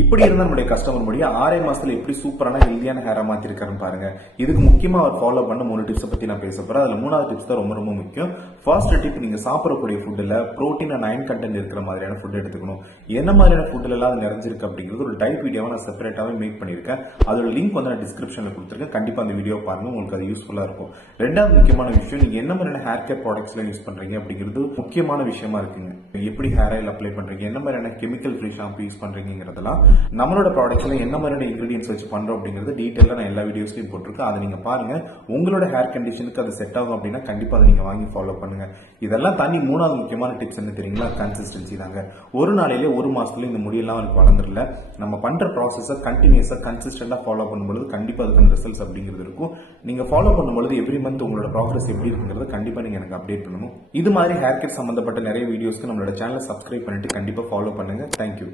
இப்படி இருந்தா நம்முடைய கஸ்டமர் முடிய 6 மாசத்துல எப்படி சூப்பரான ஹெல்தியான ஹேரா மாத்திருக்காருன்னு பாருங்க. இதுக்கு முக்கியமா அவர் ஃபாலோ பண்ண 3 டிப்ஸ் பத்தி நான் பேச போறேன். அதுல 3வது டிப்ஸ் தான் ரொம்ப ரொம்ப முக்கியம். ஃபர்ஸ்ட் டிப், நீங்க சாப்பிடக்கூடிய ஃபுட்ல புரோட்டீன் அண்ட் அயன் கண்டென்ட் இருக்கிற மாதிரியான ஃபுட் எடுத்துக்கணும். என்ன மாதிரியான ஃபுட்ல எல்லாம் அது நிறைஞ்சிருக்கு அப்படிங்கிறது ஒரு டயட் வீடியோவை நான் செப்பரேட்டாவே மேக் பண்ணிருக்கேன். அதோட லிங்க் வந்து நான் டிஸ்கிரிப்ஷன்ல கொடுத்துருக்கேன். கண்டிப்பா அந்த வீடியோ பாருங்க, உங்களுக்கு அது யூஸ்ஃபுல்லா இருக்கும். ரெண்டாவது முக்கியமான விஷயம், நீங்க என்ன மாதிரியான ஹேர் கேர் ப்ராடக்ட்ஸ்ல யூஸ் பண்றீங்க அப்படிங்கிறது முக்கியமான விஷயமா இருக்குங்க. எப்படி ஹேர் ஆயில் அப்ளை பண்றீங்க, என்ன மாதிரியான கெமிக்கல் ஃப்ரீ ஷாம்பு யூஸ் பண்றீங்கிறதெல்லாம் நம்மளோட ப்ராடக்ட்ஸ்ல என்ன மாதிரியான இன்கிரீடியன்ஸ் வச்சு பண்றோம் அப்படிங்கிறது டீடைலா நான் எல்லா வீடியோஸ்லயும் போட்டிருக்கேன். அதை நீங்க பாருங்க. உங்களோட ஹேர் கண்டிஷனுக்கு அது செட் ஆகும் அப்படின்னா கண்டிப்பா அதை நீங்க வாங்கி ஃபாலோ பண்ணுங்க. இதெல்லாம் தாண்டி 3வது முக்கியமான டிப்ஸ் என்ன தெரியுங்களா? கன்சிஸ்டன்சி தாங்க. ஒரு நாளையிலே 1 மாசத்துல இந்த முடியெல்லாம் அவருக்கு வளர்ந்துடல. நம்ம பண்ற ப்ராசஸை கண்டினியூஸா கன்சிஸ்டன்டா ஃபாலோ பண்ணும்போது கண்டிப்பா அதுக்கான ரிசல்ட்ஸ் அப்படிங்கிறது இருக்கும். நீங்க ஃபாலோ பண்ணும்போது எவ்ரி மந்த் உங்களோட ப்ராக்ரஸ் எப்படி இருக்குங்கிறத கண்டிப்பா நீங்க எனக்கு அப்டேட் பண்ணணும். இது மாதிரி ஹேர் கேர் சம்பந்தப்பட்ட நிறைய வீடியோஸ்க்கு நம்மளோட சேனலை சப்ஸ்கிரைப் பண்ணிட்டு கண்டிப்பா ஃபாலோ பண்ணுங்க. தேங்க்யூ.